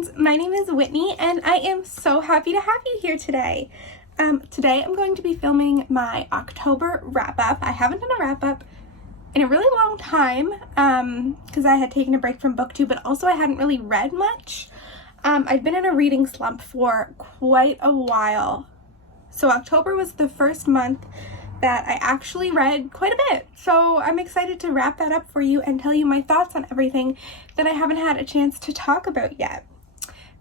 friends, my name is Whitney and I am so happy to have you here today. Today I'm going to be filming my October wrap-up. I haven't done a wrap-up in a really long time because I had taken a break from booktube, but also I hadn't really read much. I've been in a reading slump for quite a while. So October was the first month that I actually read quite a bit. So I'm excited to wrap that up for you and tell you my thoughts on everything that I haven't had a chance to talk about yet.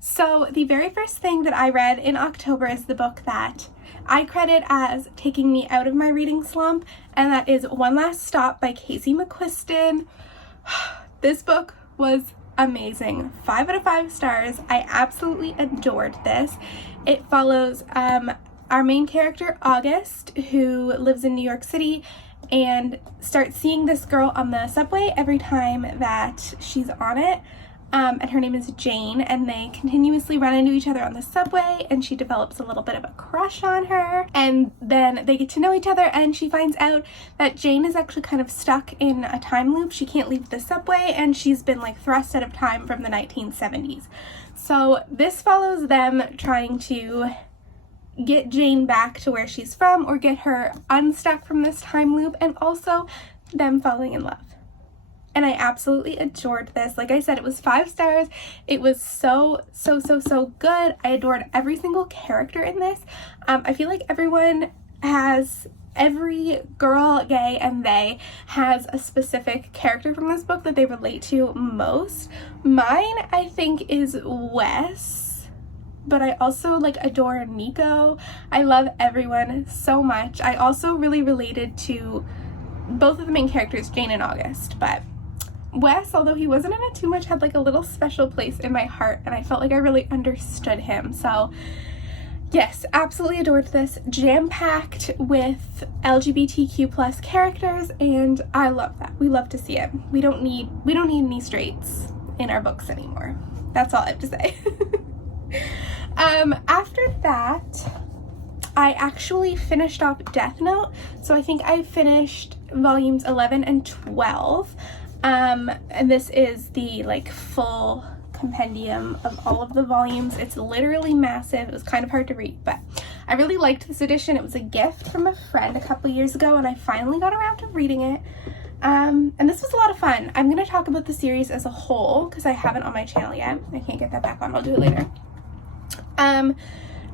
So the very first thing that I read in October is the book that I credit as taking me out of my reading slump, and that is One Last Stop by Casey McQuiston. This book was amazing. 5 out of 5 stars. I absolutely adored this. It follows our main character, August, who lives in New York City and starts seeing this girl on the subway every time that she's on it. And her name is Jane, and they continuously run into each other on the subway, and she develops a little bit of a crush on her, and then they get to know each other, and she finds out that Jane is actually kind of stuck in a time loop. She can't leave the subway, and she's been like thrust out of time from the 1970s. So this follows them trying to get Jane back to where she's from or get her unstuck from this time loop, and also them falling in love. And I absolutely adored this. Like I said, it was 5 stars. It was so good. I adored every single character in this. I feel like every girl, gay, and they has a specific character from this book that they relate to most. Mine, I think, is Wes, but I also adore Nico. I love everyone so much. I also really related to both of the main characters, Jane and August, but Wes, although he wasn't in it too much, had a little special place in my heart, and I felt like I really understood him. So yes, absolutely adored this. Jam-packed with LGBTQ plus characters, and I love that. We love to see it. We don't need any straights in our books anymore. That's all I have to say. After that, I actually finished off Death Note. So I think I finished volumes 11 and 12. And this is the full compendium of all of the volumes. It's literally massive. It was kind of hard to read, but I really liked this edition. It was a gift from a friend a couple years ago, and I finally got around to reading it. And this was a lot of fun. I'm going to talk about the series as a whole because I haven't on my channel yet. I can't get that back on. I'll do it later.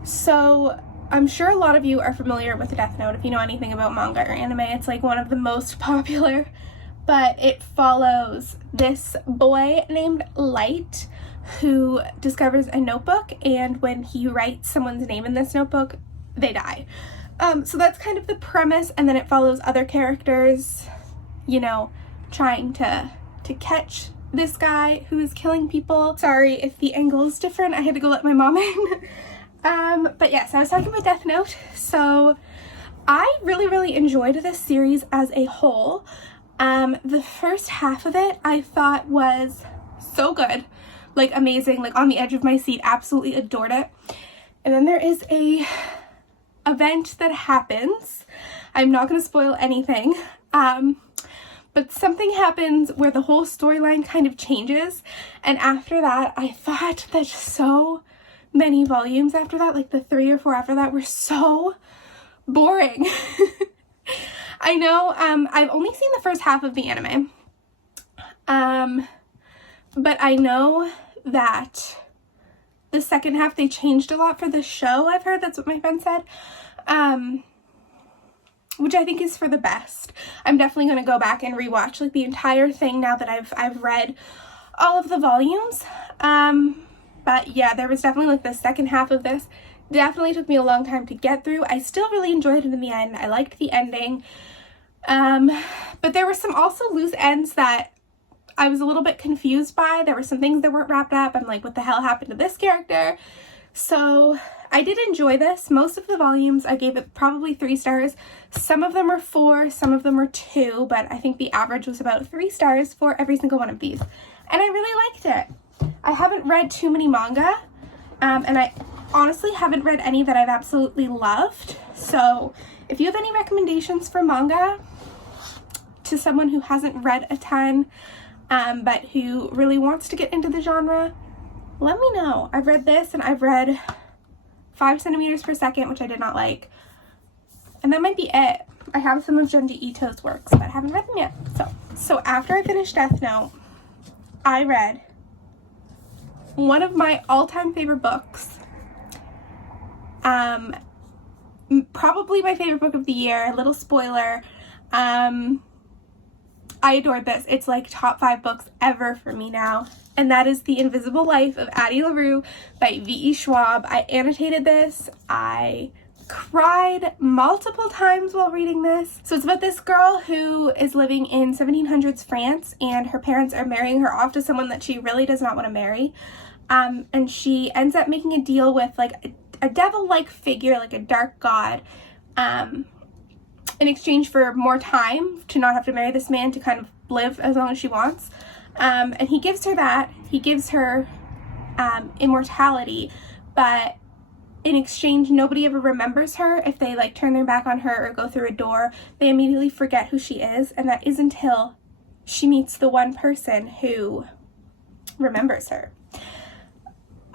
So I'm sure a lot of you are familiar with Death Note. If you know anything about manga or anime, it's one of the most popular. But it follows this boy named Light who discovers a notebook, and when he writes someone's name in this notebook, they die. So that's kind of the premise, and then it follows other characters, trying to catch this guy who is killing people. Sorry if the angle is different. I had to go let my mom in. But yes, I was talking about Death Note. So I really enjoyed this series as a whole. The first half of it I thought was so good, amazing, on the edge of my seat, absolutely adored it. And then there is a event that happens. I'm not going to spoil anything, but something happens where the whole storyline kind of changes, and after that I thought that so many volumes after that, the 3 or 4 after that, were so boring. I know, I've only seen the first half of the anime, but I know that the second half they changed a lot for the show. I've heard, that's what my friend said, which I think is for the best. I'm definitely going to go back and rewatch the entire thing now that I've read all of the volumes, but yeah, there was definitely the second half of this definitely took me a long time to get through. I still really enjoyed it in the end. I liked the ending. But there were some also loose ends that I was a little bit confused by. There were some things that weren't wrapped up. I'm like, what the hell happened to this character? So I did enjoy this. Most of the volumes I gave it probably 3 stars. Some of them were 4, some of them were 2, but I think the average was about 3 stars for every single one of these. And I really liked it. I haven't read too many manga, and I honestly haven't read any that I've absolutely loved. So if you have any recommendations for manga to someone who hasn't read a ton, but who really wants to get into the genre, let me know. I've read this, and I've read 5 centimeters per second, which I did not like. And that might be it. I have some of Junji Ito's works, but I haven't read them yet. So after I finished Death Note, I read one of my all-time favorite books. Probably my favorite book of the year. Little spoiler. I adored this. It's like top 5 books ever for me now. And that is The Invisible Life of Addie LaRue by V.E. Schwab. I annotated this. I cried multiple times while reading this. So it's about this girl who is living in 1700s France, and her parents are marrying her off to someone that she really does not want to marry. And she ends up making a deal with like a devil-like figure, like a dark god, in exchange for more time to not have to marry this man, to kind of live as long as she wants. And he gives her that. He gives her immortality, but in exchange, nobody ever remembers her. If they like turn their back on her or go through a door, they immediately forget who she is, and that is until she meets the one person who remembers her.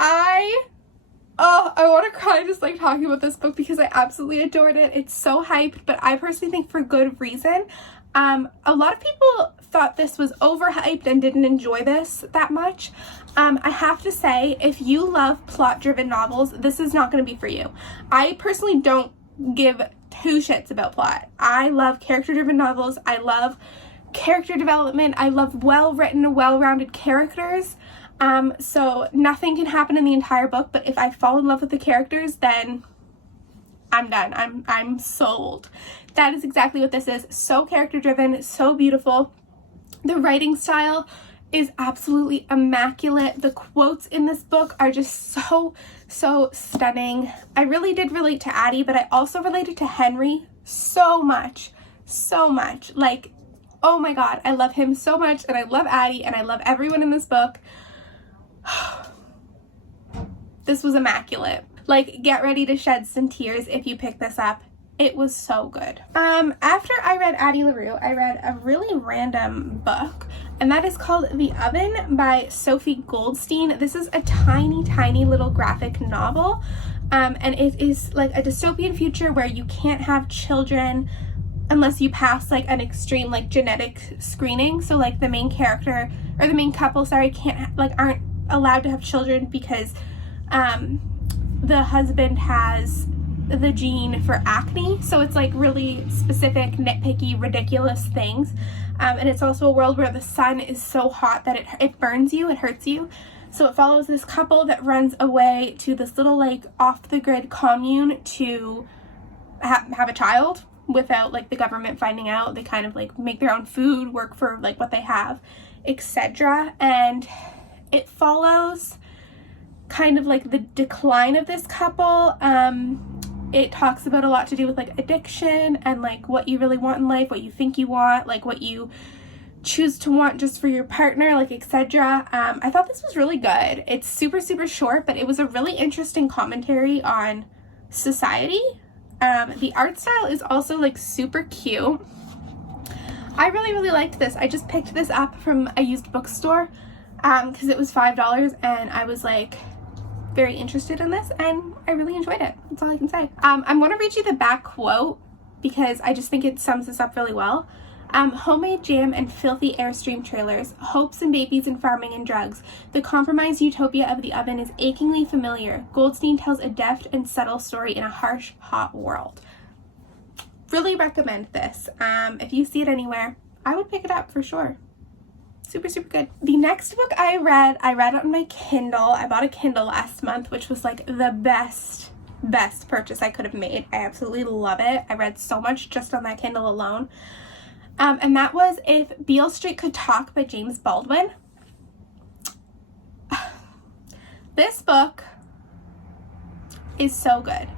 I want to cry just like talking about this book because I absolutely adored it. It's so hyped, but I personally think for good reason. A lot of people thought this was overhyped and didn't enjoy this that much. I have to say, if you love plot-driven novels, this is not going to be for you. I personally don't give 2 shits about plot. I love character-driven novels. I love character development. I love well-written, well-rounded characters. So nothing can happen in the entire book, but if I fall in love with the characters, then I'm done. I'm sold. That is exactly what this is. So character-driven, so beautiful. The writing style is absolutely immaculate. The quotes in this book are just so stunning. I really did relate to Addie, but I also related to Henry so much. Like, oh my god, I love him so much, and I love Addie, and I love everyone in this book. This was immaculate. Like, get ready to shed some tears if you pick this up. It was so good. After I read Addie LaRue, I read a really random book, and that is called The Oven by Sophie Goldstein. This is a tiny little graphic novel, and it is like a dystopian future where you can't have children unless you pass like an extreme like genetic screening. So like the main character, or the main couple, sorry, aren't allowed to have children because the husband has the gene for acne. So it's like really specific, nitpicky, ridiculous things. And it's also a world where the sun is so hot that it burns you, it hurts you. So it follows this couple that runs away to this little like off-the-grid commune to have a child without like the government finding out. They kind of like make their own food, work for like what they have, etc. And it follows kind of like the decline of this couple. It talks about a lot to do with like addiction and like what you really want in life, what you think you want, like what you choose to want just for your partner, like etc. I thought this was really good. It's super short, but it was a really interesting commentary on society. The art style is also like super cute. I really liked this. I just picked this up from a used bookstore because it was $5, and I was like very interested in this, and I really enjoyed it. That's all I can say. I'm going to read you the back quote because I just think it sums this up really well. Homemade jam and filthy Airstream trailers, hopes and babies and farming and drugs. The compromised utopia of the oven is achingly familiar. Goldstein tells a deft and subtle story in a harsh, hot world. Really recommend this. If you see it anywhere, I would pick it up for sure. Super good. The next book I read on my Kindle. I bought a Kindle last month, which was like the best purchase I could have made. I absolutely love it. I read so much just on that Kindle alone. And that was If Beale Street Could Talk by James Baldwin. This book is so good.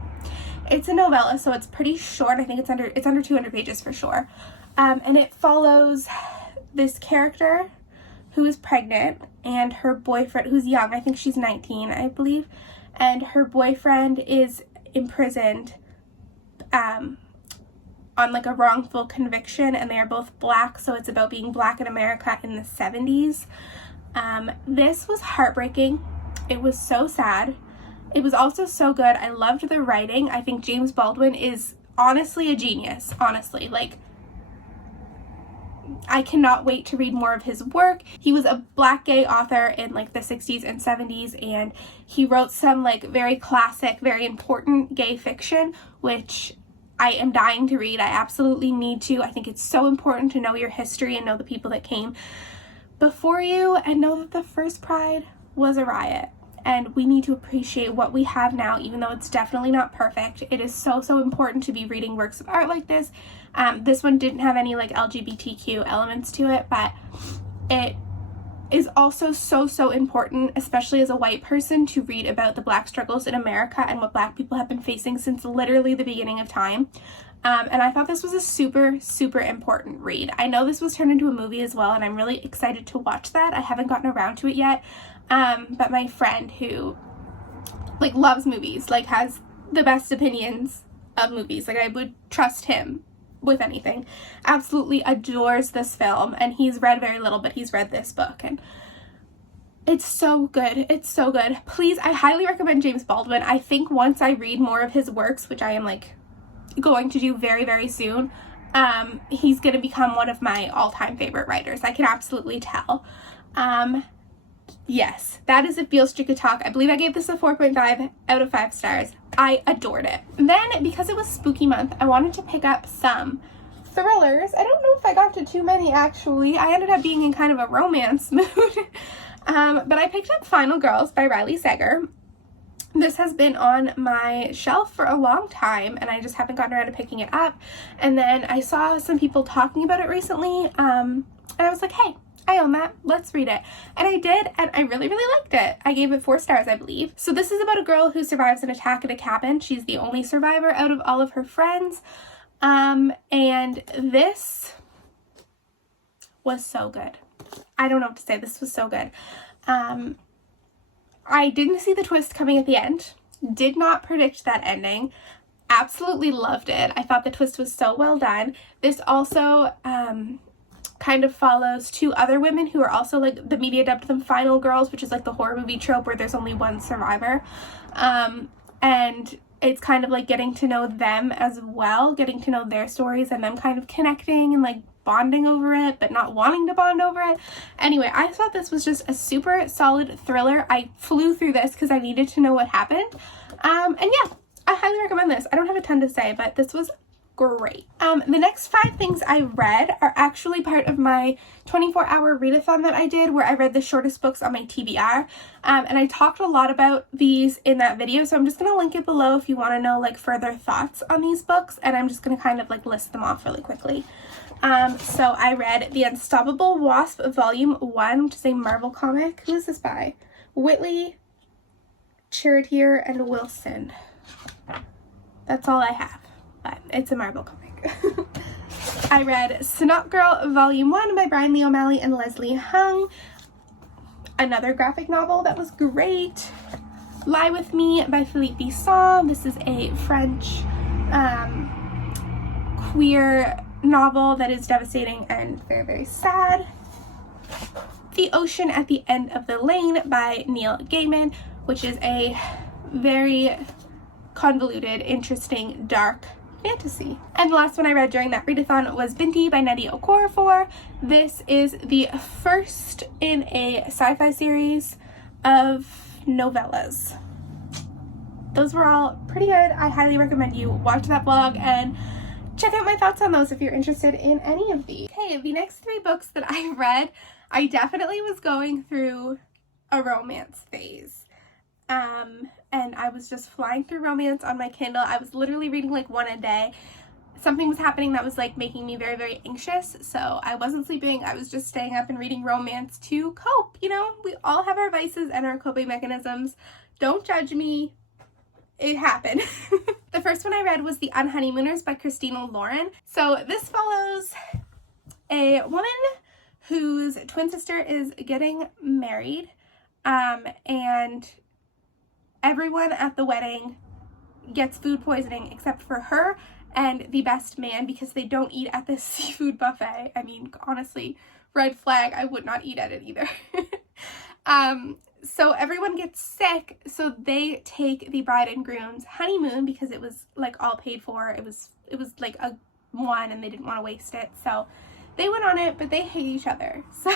It's a novella, so it's pretty short. I think it's under 200 pages for sure. And it follows this character who is pregnant and her boyfriend, who's young. I think she's 19, I believe. And her boyfriend is imprisoned on like a wrongful conviction, and they are both black, so it's about being black in America in the 70s. This was heartbreaking. It was so sad. It was also so good. I loved the writing. I think James Baldwin is honestly a genius, honestly. Like, I cannot wait to read more of his work. He was a Black gay author in like the 60s and 70s, and he wrote some like very classic, very important gay fiction, which I am dying to read. I absolutely need to. I think it's so important to know your history and know the people that came before you and know that the first Pride was a riot. And we need to appreciate what we have now, even though it's definitely not perfect. It is so, so important to be reading works of art like this. This one didn't have any like LGBTQ elements to it, but it is also so, so important, especially as a white person, to read about the Black struggles in America and what Black people have been facing since literally the beginning of time. And I thought this was a super, super important read. I know this was turned into a movie as well, and I'm really excited to watch that. I haven't gotten around to it yet. But my friend who like loves movies, like has the best opinions of movies, like I would trust him with anything, absolutely adores this film, and he's read very little, but he's read this book, and it's so good. It's so good. Please, I highly recommend James Baldwin. I think once I read more of his works, which I am like going to do very, very soon, he's gonna become one of my all-time favorite writers. I can absolutely tell. Yes, that is If Beale Street Could Talk. I believe I gave this a 4.5 out of 5 stars. I adored it. Then, because it was spooky month, I wanted to pick up some thrillers. I don't know if I got to too many, actually. I ended up being in kind of a romance mood. But I picked up Final Girls by Riley Sager. This has been on my shelf for a long time, and I just haven't gotten around to picking it up. And then I saw some people talking about it recently, and I was like, hey, I own that. Let's read it. And I did, and I really, really liked it. I gave it 4 stars, I believe. So this is about a girl who survives an attack at a cabin. She's the only survivor out of all of her friends. And this was so good. I don't know what to say. This was so good. I didn't see the twist coming at the end. Did not predict that ending. Absolutely loved it. I thought the twist was so well done. This also, kind of follows 2 other women who are also like, the media dubbed them Final Girls, which is like the horror movie trope where there's only one survivor. And it's kind of like getting to know them as well, getting to know their stories and them kind of connecting and like bonding over it, but not wanting to bond over it. Anyway, I thought this was just a super solid thriller. I flew through this because I needed to know what happened. And yeah, I highly recommend this. I don't have a ton to say, but this was great. The next 5 things I read are actually part of my 24-hour readathon that I did, where I read the shortest books on my TBR, and I talked a lot about these in that video, so I'm just going to link it below if you want to know like further thoughts on these books, and I'm just going to kind of like list them off really quickly. So I read The Unstoppable Wasp Volume 1, which is a Marvel comic. Who is this by? Whitley, Chartier, and Wilson. That's all I have. But it's a Marvel comic. I read Snot Girl Volume 1 by Brian Lee O'Malley and Leslie Hung. Another graphic novel that was great. Lie With Me by Philippe Bisson. This is a French queer novel that is devastating and very, very sad. The Ocean at the End of the Lane by Neil Gaiman, which is a very convoluted, interesting, dark fantasy. And the last one I read during that readathon was Binti by Nnedi Okorafor. This is the first in a sci-fi series of novellas. Those were all pretty good. I highly recommend you watch that vlog and check out my thoughts on those if you're interested in any of these. Okay, the next 3 books that I read, I definitely was going through a romance phase. And I was just flying through romance on my Kindle. I was literally reading like 1 a day. Something was happening that was like making me very, very anxious, so I wasn't sleeping. I was just staying up and reading romance to cope. You know, we all have our vices and our coping mechanisms. Don't judge me. It happened. The first one I read was The On Honeymooners by Christina Lauren. So this follows a woman whose twin sister is getting married, and everyone at the wedding gets food poisoning except for her and the best man, because they don't eat at this seafood buffet. I mean, honestly, red flag, I would not eat at it either. So everyone gets sick, so they take the bride and groom's honeymoon because it was like all paid for. It was like a one and they didn't want to waste it. So they went on it, but they hate each other. So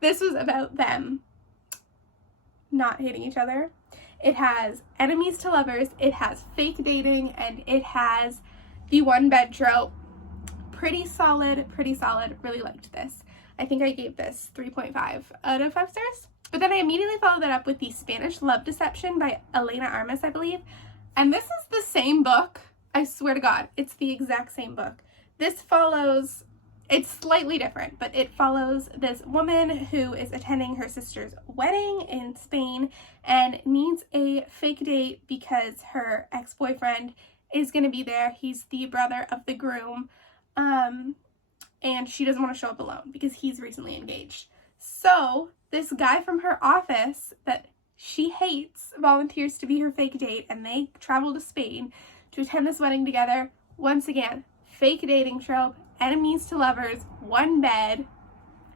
this was about them not hating each other. It has enemies to lovers, it has fake dating, and it has the one bed trope. Pretty solid, really liked this. I think I gave this 3.5 out of 5 stars. But then I immediately followed that up with the Spanish Love Deception by Elena Armas, I believe. And this is the same book. I swear to God, it's the exact same book. This follows, it's slightly different, but it follows this woman who is attending her sister's wedding in Spain and needs a fake date because her ex-boyfriend is going to be there. He's the brother of the groom. And she doesn't want to show up alone because he's recently engaged. So this guy from her office that she hates volunteers to be her fake date, and they travel to Spain to attend this wedding together. Once again, fake dating trope, enemies to lovers, one bed,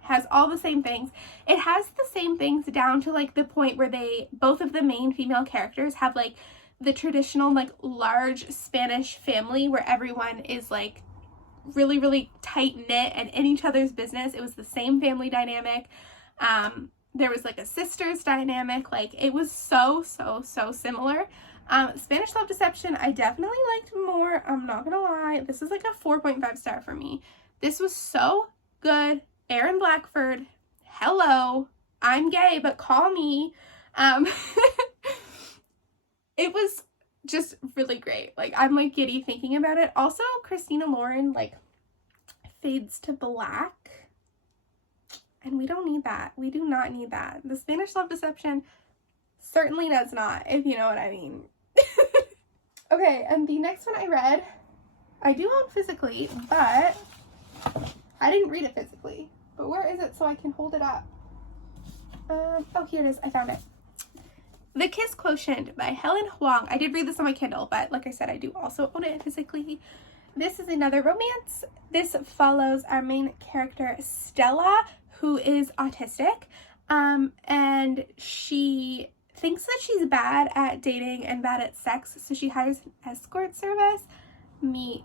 has all the same things. It has the same things down to like the point where both of the main female characters have like the traditional like large Spanish family where everyone is like really, really tight knit and in each other's business. It was the same family dynamic. There was like a sister's dynamic. Like it was so similar. Spanish Love Deception, I definitely liked more. I'm not gonna lie. This is like a 4.5 star for me. This was so good. Aaron Blackford, hello. I'm gay, but call me. It was just really great. Like I'm like giddy thinking about it. Also, Christina Lauren like fades to black. And we don't need that. We do not need that. The Spanish Love Deception certainly does not, if you know what I mean. Okay, and the next one I read, I do own physically, but I didn't read it physically. But where is it so I can hold it up? Oh, here it is. I found it. The Kiss Quotient by Helen Huang. I did read this on my Kindle, but like I said, I do also own it physically. This is another romance. This follows our main character, Stella, who is autistic, and she thinks that she's bad at dating and bad at sex, so she hires an escort service. Meet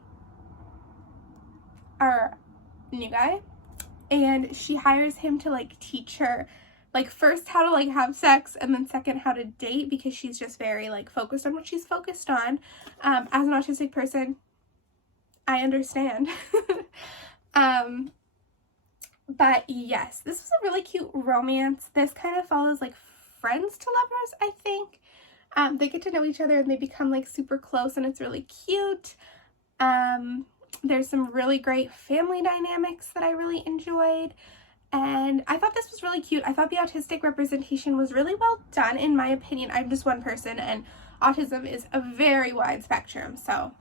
our new guy, and she hires him to like teach her like first how to like have sex and then second how to date, because she's just very like focused on what she's focused on. As an autistic person, I understand. But yes, this was a really cute romance. This kind of follows like friends to lovers, I think. They get to know each other and they become like super close, and it's really cute. There's some really great family dynamics that I really enjoyed, and I thought this was really cute. I thought the autistic representation was really well done, in my opinion. I'm just one person, and autism is a very wide spectrum, so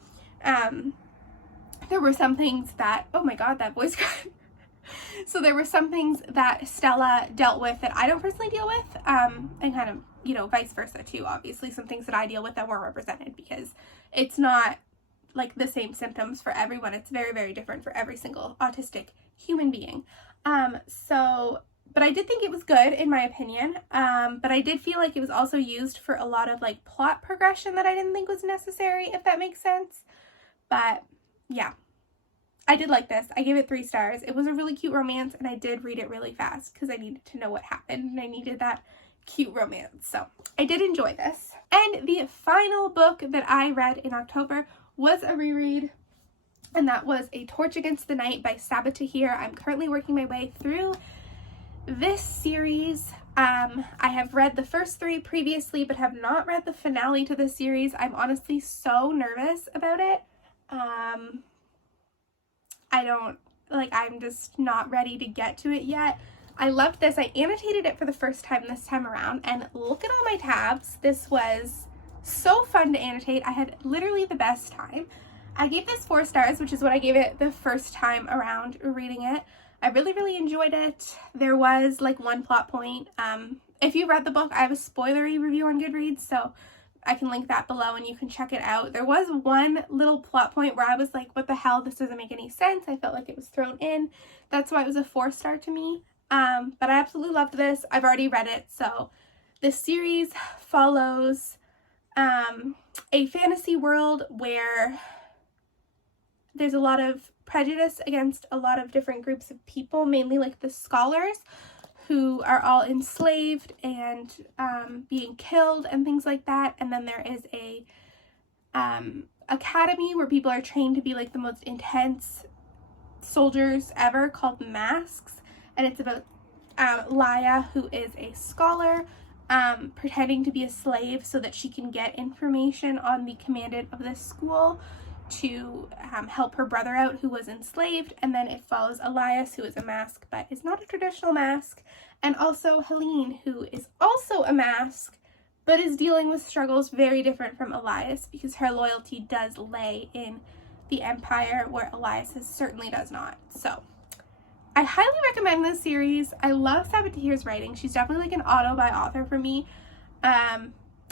there were some things that, oh my god, that voice crack. So there were some things that Stella dealt with that I don't personally deal with, and kind of, you know, vice versa too. Obviously, some things that I deal with that weren't represented, because it's not like the same symptoms for everyone. It's very, very different for every single autistic human being. But I did think it was good, in my opinion. But I did feel like it was also used for a lot of like plot progression that I didn't think was necessary, if that makes sense. But yeah. I did like this. I gave it 3 stars. It was a really cute romance, and I did read it really fast because I needed to know what happened, and I needed that cute romance. So I did enjoy this. And the final book that I read in October was a reread, and that was A Torch Against the Night by Sabaa Tahir. I'm currently working my way through this series. I have read the first 3 previously, but have not read the finale to the series. I'm honestly so nervous about it. I'm just not ready to get to it yet. I loved this. I annotated it for the first time this time around, and look at all my tabs. This was so fun to annotate. I had literally the best time. I gave this 4 stars, which is what I gave it the first time around reading it. I really, really enjoyed it. There was like one plot point. If you read the book, I have a spoilery review on Goodreads, so I can link that below and you can check it out. There was one little plot point where I was like, what the hell? This doesn't make any sense. I felt like it was thrown in. That's why it was a 4 star to me. But I absolutely loved this. I've already read it, so This series follows a fantasy world where there's a lot of prejudice against a lot of different groups of people, mainly like the scholars, who are all enslaved and being killed and things like that. And then there is a academy where people are trained to be like the most intense soldiers ever, called Masks. And it's about Laya, who is a scholar, pretending to be a slave so that she can get information on the commandant of this school to help her brother out, who was enslaved. And then it follows Elias, who is a mask but is not a traditional mask, and also Helene, who is also a mask but is dealing with struggles very different from Elias, because her loyalty does lay in the Empire, where Elias's certainly does not. So I highly recommend this series. I love Sabbath Tahir's writing. She's definitely like an auto-buy author for me.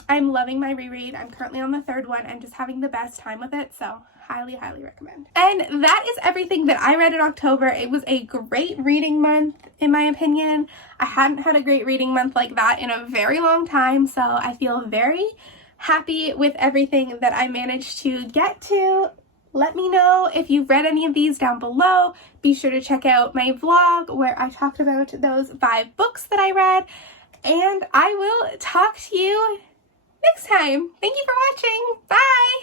I'm loving my reread. I'm currently on the third one and just having the best time with it. So highly, highly recommend. And that is everything that I read in October. It was a great reading month, in my opinion. I hadn't had a great reading month like that in a very long time. So I feel very happy with everything that I managed to get to. Let me know if you've read any of these down below. Be sure to check out my vlog where I talked about those 5 books that I read. And I will talk to you next time. Thank you for watching. Bye!